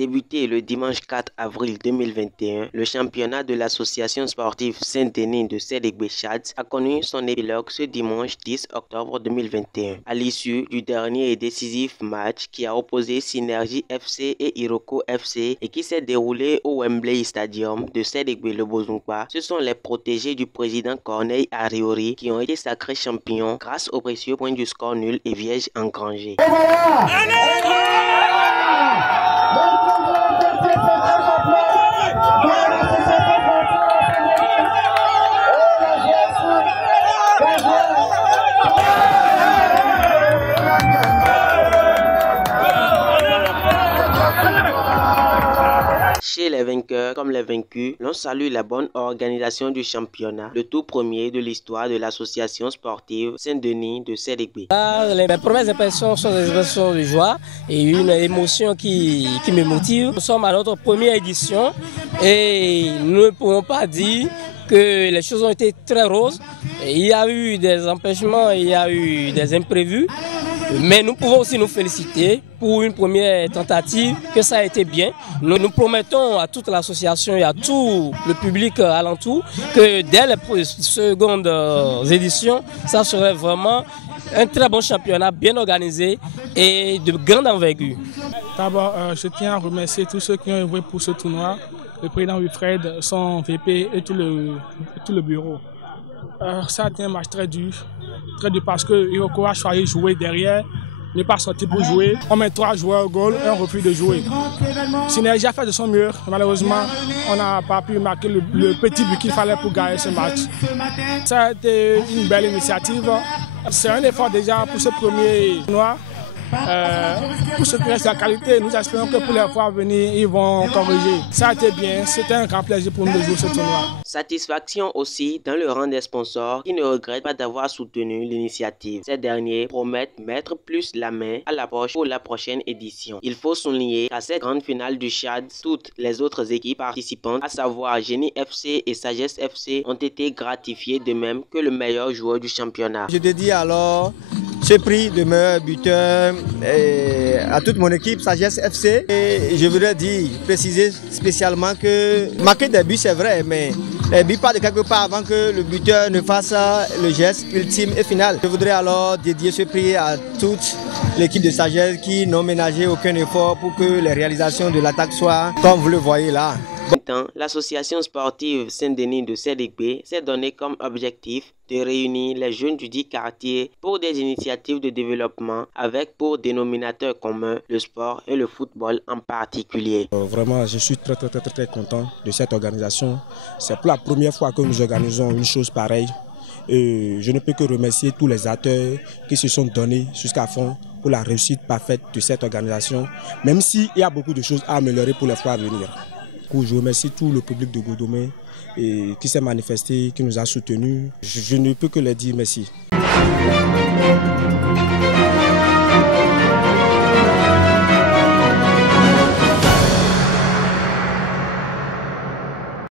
Débuté le dimanche 4 avril 2021, le championnat de l'association sportive Saint-Denis de Sélégbé-Tchad a connu son épilogue ce dimanche 10 octobre 2021. À l'issue du dernier et décisif match qui a opposé Synergie FC et Iroko FC et qui s'est déroulé au Wembley Stadium de Sélégbé-le-Bozoungba, ce sont les protégés du président Corneille Ariori qui ont été sacrés champions grâce au précieux point du score nul et vierge engrangé. Chez les vainqueurs comme les vaincus, l'on salue la bonne organisation du championnat, le tout premier de l'histoire de l'association sportive Saint-Denis de Sélégbé. Les premières impressions sont des expressions de joie et une émotion qui me motive. Nous sommes à notre première édition et nous ne pouvons pas dire que les choses ont été très roses. Il y a eu des empêchements, il y a eu des imprévus. Mais nous pouvons aussi nous féliciter pour une première tentative, que ça a été bien. Nous promettons à toute l'association et à tout le public alentour que dès les secondes éditions, ça serait vraiment un très bon championnat bien organisé et de grande envergure. D'abord, je tiens à remercier tous ceux qui ont œuvré pour ce tournoi, le président Wilfred, son VP et tout le bureau. Ça a été un match très dur parce que Iroko a choisi de jouer derrière, n'est pas sorti pour jouer. On met 3 joueurs au goal et on refuse de jouer. Synergie a fait de son mieux. Malheureusement, on n'a pas pu marquer le petit but qu'il fallait pour gagner ce match. Ça a été une belle initiative. C'est un effort déjà pour ce premier tournoi. Pour ce qui reste la qualité, nous espérons que pour les fois à venir, ils vont corriger. Ça a été bien, c'était un grand plaisir pour nous de jouer ce tournoi. Satisfaction aussi dans le rang des sponsors qui ne regrettent pas d'avoir soutenu l'initiative. Ces derniers promettent mettre plus la main à la poche pour la prochaine édition. Il faut souligner qu'à cette grande finale du Tchad, toutes les autres équipes participantes, à savoir Génie FC et Sagesse FC, ont été gratifiées de même que le meilleur joueur du championnat. Je dédie alors ce prix de meilleur buteur à toute mon équipe Sagesse FC. Et je voudrais préciser spécialement que marquer des buts c'est vrai, mais les buts partent de quelque part avant que le buteur ne fasse le geste ultime et final. Je voudrais alors dédier ce prix à toute l'équipe de Sagesse qui n'ont ménagé aucun effort pour que les réalisations de l'attaque soient comme vous le voyez là. Maintenant, l'association sportive Saint-Denis de Sélégbé s'est donné comme objectif de réunir les jeunes du dit quartier pour des initiatives de développement avec pour dénominateur commun le sport et le football en particulier. Vraiment, je suis très content de cette organisation. C'est pour la première fois que nous organisons une chose pareille. Et je ne peux que remercier tous les acteurs qui se sont donnés jusqu'à fond pour la réussite parfaite de cette organisation, même s'il y a beaucoup de choses à améliorer pour les fois à venir. Je remercie tout le public de Godomé qui s'est manifesté, qui nous a soutenus. Je ne peux que leur dire merci.